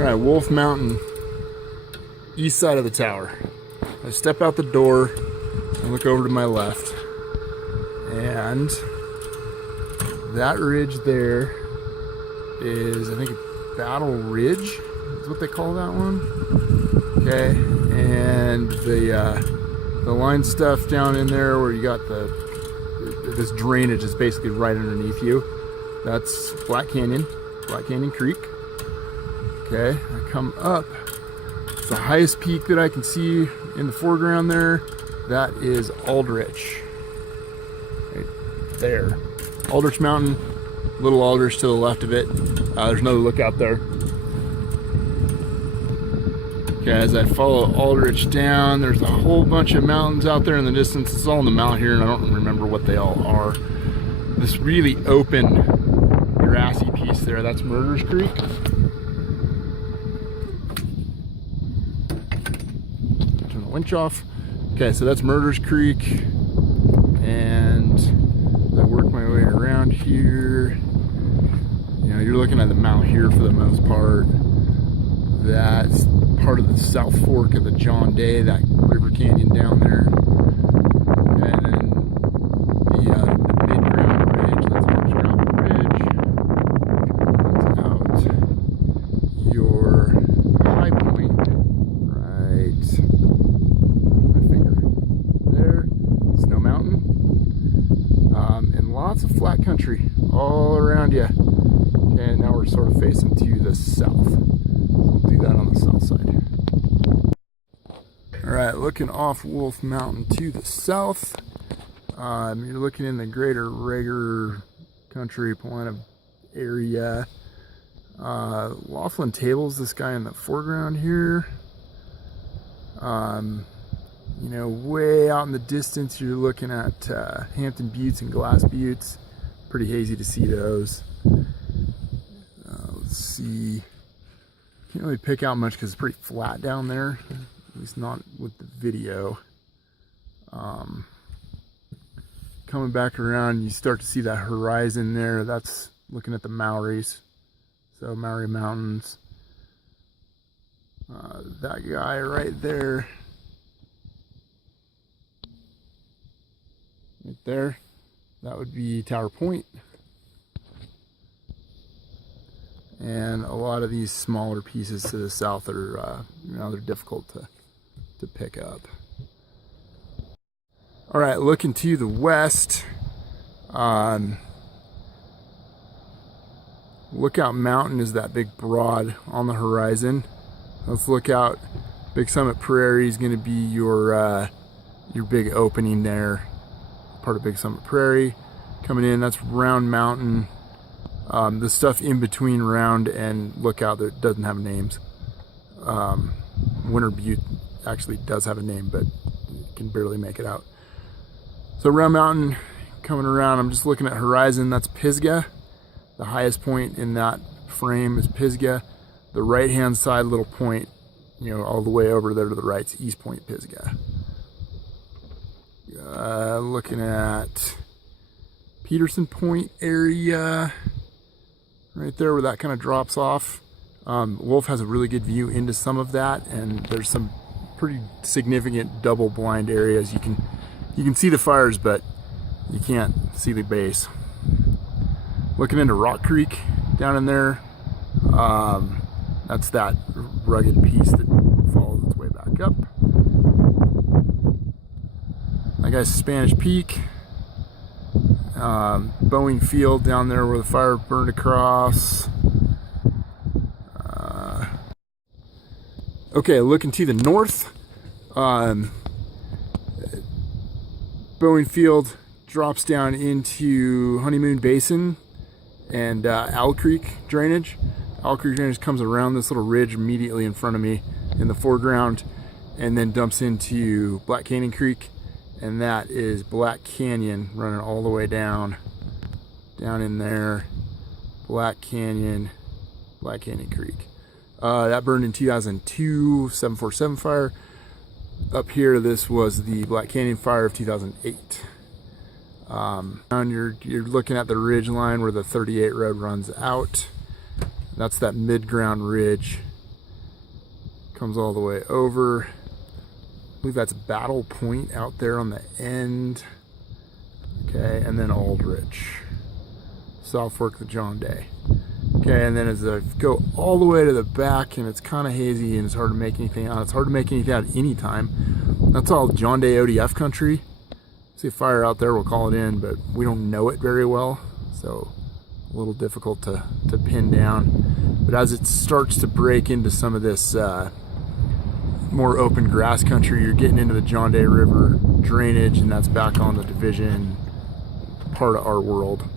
Alright, Wolf Mountain, east side of the tower. I step out the door and look over to my left, and that ridge there is, I think, Battle Ridge is what they call that one. Okay, and the line stuff down in there where you got this drainage is basically right underneath you. That's Black Canyon Creek. Okay, I come up. It's the highest peak that I can see in the foreground there. That is Aldrich. Right there. Aldrich Mountain, Little Aldrich to the left of it. There's another lookout there. Okay, as I follow Aldrich down, there's a whole bunch of mountains out there in the distance. It's all in the mount here, and I don't remember what they all are. This really open, grassy piece there, that's Murderers Creek. Turn the winch off. Okay, so that's Murderers Creek, and I work my way around here. You know, you're looking at the mount here for the most part. That's part of the South Fork of the John Day, that river canyon down there. And then the mid-ground ridge, that's Archgravel Ridge. That's out your high point, right, my finger there, Snow Mountain. And lots of flat country all around you. And now we're sort of facing to the south. Do that on the south side. Alright, looking off Wolf Mountain to the south. You're looking in the greater Rager country, Polana area. Laughlin Tables, this guy in the foreground here. You know, way out in the distance, you're looking at Hampton Buttes and Glass Buttes. Pretty hazy to see those. Let's see. Can't really pick out much because it's pretty flat down there, at least not with the video. Coming back around, you start to see that horizon there. That's looking at the Maoris, so Maori Mountains. That guy right there, that would be Tower Point. And a lot of these smaller pieces to the south are, you know, they're difficult to pick up. All right, looking to the west, Lookout Mountain is that big broad on the horizon. Let's look out. Big Summit Prairie is going to be your big opening there, part of Big Summit Prairie. Coming in, that's Round Mountain. The stuff in between Round and Lookout that doesn't have names. Winter Butte actually does have a name, but you can barely make it out. So Round Mountain coming around, I'm just looking at horizon. That's Pisgah. The highest point in that frame is Pisgah. The right hand side little point, you know, all the way over there to the right is East Point Pisgah. Looking at Peterson Point area. Right there where that kind of drops off. Wolf has a really good view into some of that, and there's some pretty significant double blind areas. You can see the fires, but you can't see the base. Looking into Rock Creek down in there, that's that rugged piece that follows its way back up. That guy's Spanish Peak. Boeing Field down there where the fire burned across. Okay, looking to the north, Boeing Field drops down into Honeymoon Basin and Owl Creek drainage. Owl Creek drainage comes around this little ridge immediately in front of me in the foreground, and then dumps into Black Canyon Creek. And that is Black Canyon running all the way down in there. Black Canyon Creek. That burned in 2002, 747 fire. Up here, this was the Black Canyon fire of 2008. And you're looking at the ridge line where the 38 road runs out. That's that mid-ground ridge comes all the way over. I believe that's Battle Point out there on the end. Okay, and then Aldrich. South Fork of the John Day. Okay, and then as I go all the way to the back, and it's kind of hazy and it's hard to make anything out. It's hard to make anything out at any time. That's all John Day ODF country. See a fire out there, we'll call it in, but we don't know it very well, so a little difficult to pin down. But as it starts to break into some of this more open grass country, you're getting into the John Day River drainage, and that's back on the division part of our world.